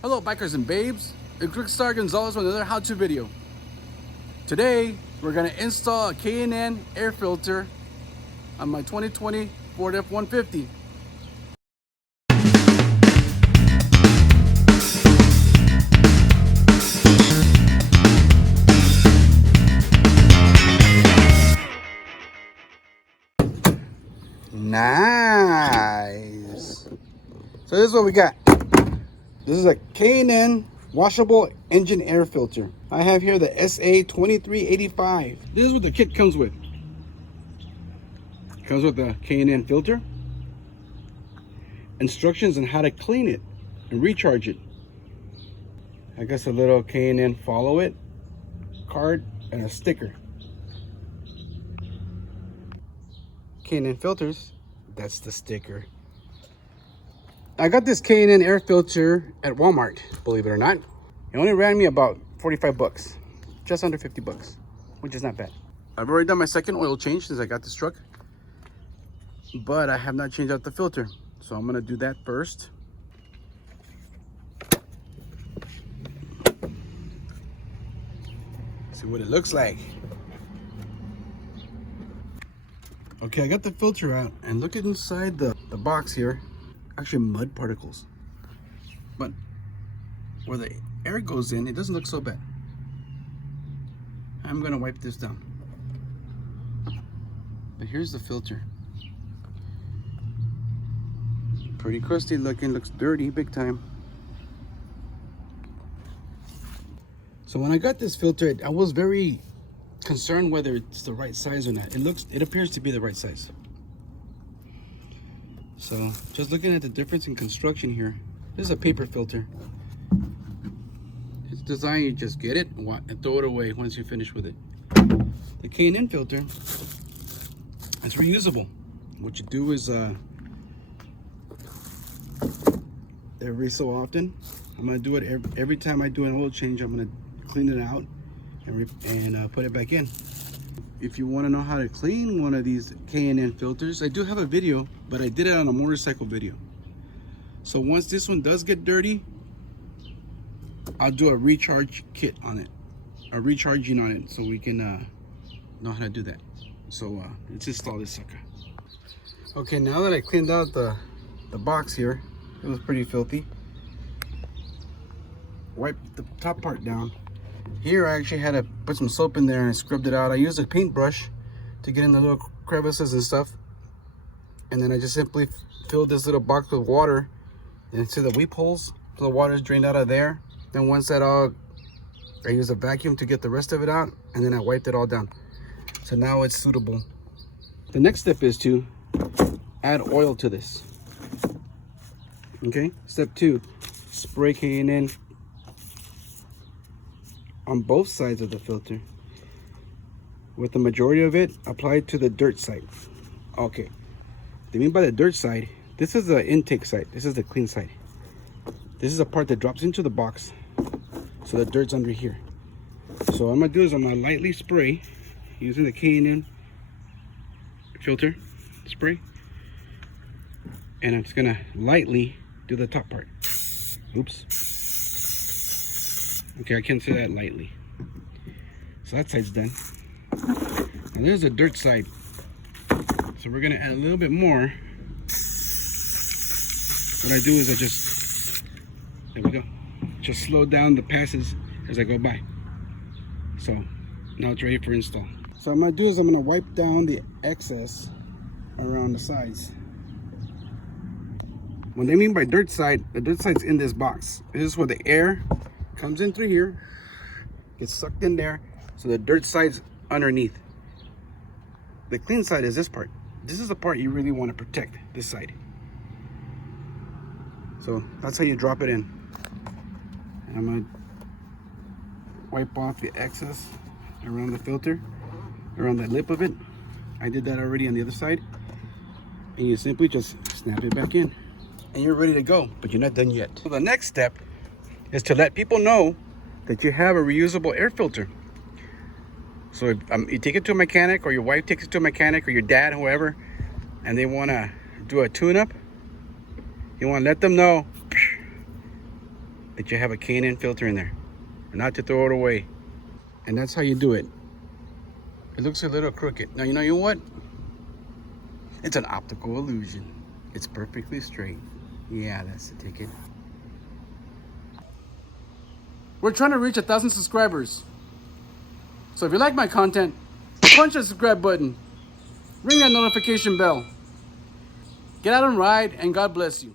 Hello bikers and babes, it's Rick Star Gonzalez with another how-to video. Today we're going to install a K&N air filter on my 2020 Ford F-150. Nice. So this is what we got. This is a K&N washable engine air filter. I have here the SA2385. This is what the kit comes with. Comes with the K&N filter, instructions on how to clean it and recharge it. I guess a little K&N follow it card and a sticker. K&N filters, that's the sticker. I got this K&N air filter at Walmart, believe it or not. It only ran me about 45 bucks, just under 50 bucks, which is not bad. I've already done my second oil change since I got this truck, but I have not changed out the filter. So I'm gonna do that first. See what it looks like. Okay, I got the filter out and look at inside the box here. Actually mud particles, but where the air goes in, it doesn't look so bad. I'm gonna wipe this down. But here's the filter. Pretty crusty looking, looks dirty big time. So when I got this filter, I was very concerned whether it's the right size or not. It appears to be the right size. So just looking at the difference in construction here, this is a paper filter. It's designed, you just get it and throw it away once you finish with it. The K&N filter, it's reusable. What you do is every so often, I'm gonna do it every time I do an oil change. I'm gonna clean it out and put it back in. If you want to know how to clean one of these K&N filters, I do have a video, but I did it on a motorcycle video. So once this one does get dirty, I'll do a recharge kit on it, a recharging on it, so we can know how to do that. So let's install this sucker. Okay, now that I cleaned out the box here, it was pretty filthy. Wipe the top part down. Here I actually had to put some soap in there and scrubbed it out. I used a paintbrush to get in the little crevices and stuff. And then I just simply filled this little box with water into the weep holes. So the water is drained out of there. Then once that all, I used a vacuum to get the rest of it out. And then I wiped it all down. So now it's suitable. The next step is to add oil to this. Okay, step 2, spray K&N on both sides of the filter, with the majority of it applied to the dirt side. Okay, what I mean by the dirt side, this is the intake side, this is the clean side. This is the part that drops into the box, so the dirt's under here. So what I'm gonna do is I'm gonna lightly spray using the K&N filter spray, and I'm just gonna lightly do the top part. Oops. Okay, I can't say that lightly. So that side's done. And there's the dirt side. So we're gonna add a little bit more. What I do is I just, there we go, just slow down the passes as I go by. So now it's ready for install. So what I'm gonna do is I'm gonna wipe down the excess around the sides. What they mean by dirt side, the dirt side's in this box. This is where the air comes in through here, gets sucked in there, so the dirt side's underneath. The clean side is this part. This is the part you really want to protect, this side. So that's how you drop it in. And I'm gonna wipe off the excess around the filter, around the lip of it. I did that already on the other side. And you simply just snap it back in. And you're ready to go, but you're not done yet. So the next step is to let people know that you have a reusable air filter. So if you take it to a mechanic, or your wife takes it to a mechanic, or your dad, whoever, and they want to do a tune-up, you want to let them know that you have a K&N filter in there, not to throw it away. And that's how you do it. It looks a little crooked. Now you know what? It's an optical illusion. It's perfectly straight. Yeah, that's the ticket. We're trying to reach 1,000 subscribers. So if you like my content, punch the subscribe button. Ring that notification bell. Get out and ride, and God bless you.